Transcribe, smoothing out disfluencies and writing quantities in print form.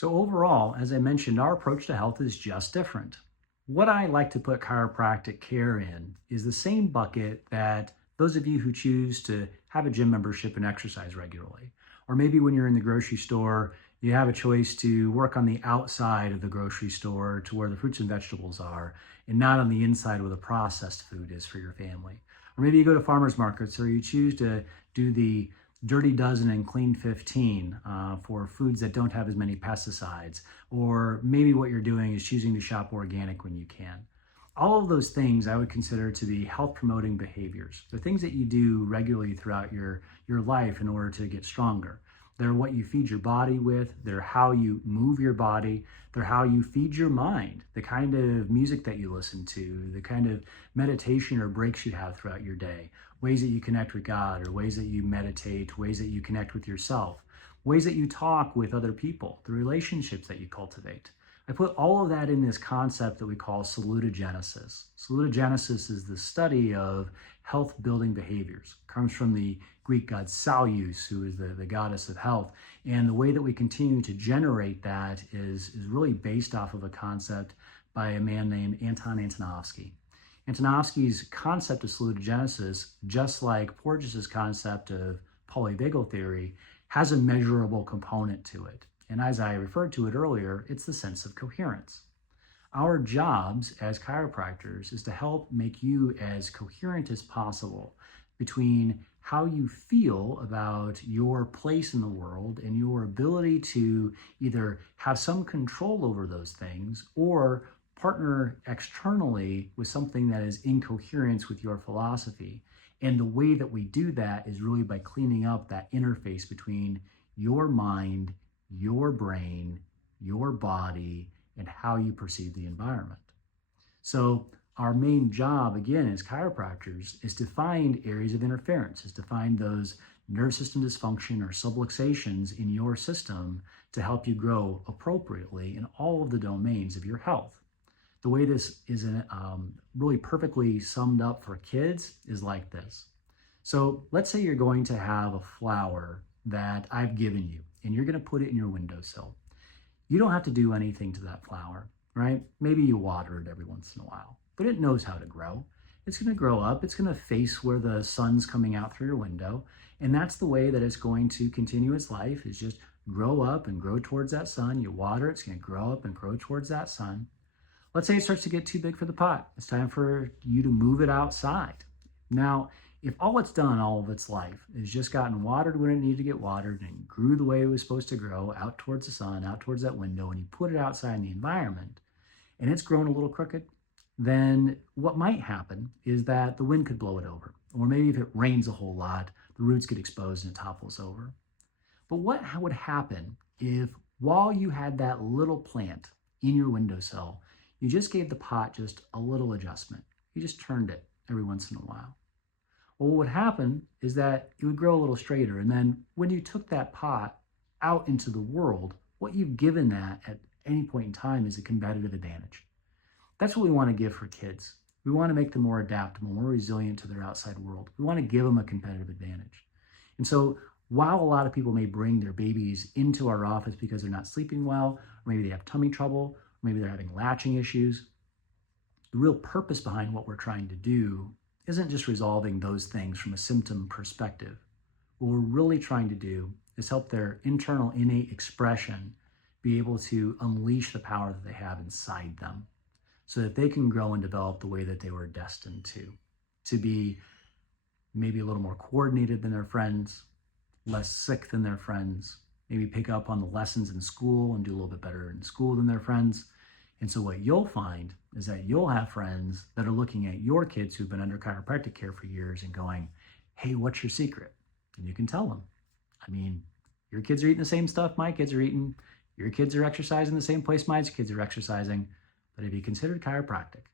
So overall, as I mentioned, our approach to health is just different. What I like to put chiropractic care in is the same bucket that those of you who choose to have a gym membership and exercise regularly. Or maybe when you're in the grocery store, you have a choice to work on the outside of the grocery store to where the fruits and vegetables are, and not on the inside where the processed food is for your family. Or maybe you go to farmers markets, or you choose to do the dirty dozen and clean 15 for foods that don't have as many pesticides. Or maybe what you're doing is choosing to shop organic when you can. All of those things I would consider to be health promoting behaviors. They're things that you do regularly throughout your life in order to get stronger. They're what you feed your body with. They're how you move your body. They're how you feed your mind, the kind of music that you listen to, the kind of meditation or breaks you have throughout your day, ways that you connect with God, or ways that you meditate, ways that you connect with yourself, ways that you talk with other people, the relationships that you cultivate. I put all of that in this concept that we call salutogenesis. Salutogenesis is the study of health building behaviors. It comes from the Greek god Salus, who is the goddess of health. And the way that we continue to generate that is really based off of a concept by a man named Anton Antonovsky. Antonovsky's concept of salutogenesis, just like Porges's concept of polyvagal theory, has a measurable component to it. And as I referred to it earlier, it's the sense of coherence. Our jobs as chiropractors is to help make you as coherent as possible between how you feel about your place in the world and your ability to either have some control over those things or partner externally with something that is in coherence with your philosophy. And the way that we do that is really by cleaning up that interface between your mind, your brain, your body, and how you perceive the environment. So our main job, again, as chiropractors, is to find areas of interference, is to find those nerve system dysfunction or subluxations in your system to help you grow appropriately in all of the domains of your health. The way this is really perfectly summed up for kids is like this. So let's say you're going to have a flower that I've given you, and you're going to put it in your windowsill. You don't have to do anything to that flower, right? Maybe you water it every once in a while, but it knows how to grow. It's going to grow up. It's going to face where the sun's coming out through your window. And that's the way that it's going to continue its life, is just grow up and grow towards that sun. You water it, it's going to grow up and grow towards that sun. Let's say it starts to get too big for the pot. It's time for you to move it outside. Now, if all it's done all of its life is just gotten watered when it needed to get watered and grew the way it was supposed to grow out towards the sun, out towards that window, and you put it outside in the environment, and it's grown a little crooked, then what might happen is that the wind could blow it over. Or maybe if it rains a whole lot, the roots get exposed and it topples over. But what would happen if while you had that little plant in your windowsill, you just gave the pot just a little adjustment? You just turned it every once in a while. Well, what would happen is that it would grow a little straighter. And then when you took that pot out into the world, what you've given that at any point in time is a competitive advantage. That's what we want to give for kids. We want to make them more adaptable, more resilient to their outside world. We want to give them a competitive advantage. And so while a lot of people may bring their babies into our office because they're not sleeping well, or maybe they have tummy trouble, or maybe they're having latching issues, the real purpose behind what we're trying to do isn't just resolving those things from a symptom perspective. What we're really trying to do is help their internal innate expression be able to unleash the power that they have inside them so that they can grow and develop the way that they were destined to be maybe a little more coordinated than their friends, less sick than their friends, maybe pick up on the lessons in school and do a little bit better in school than their friends. And so what you'll find is that you'll have friends that are looking at your kids who've been under chiropractic care for years and going, hey, what's your secret? And you can tell them, I mean, your kids are eating the same stuff my kids are eating. Your kids are exercising the same place my kids are exercising. But have you considered chiropractic?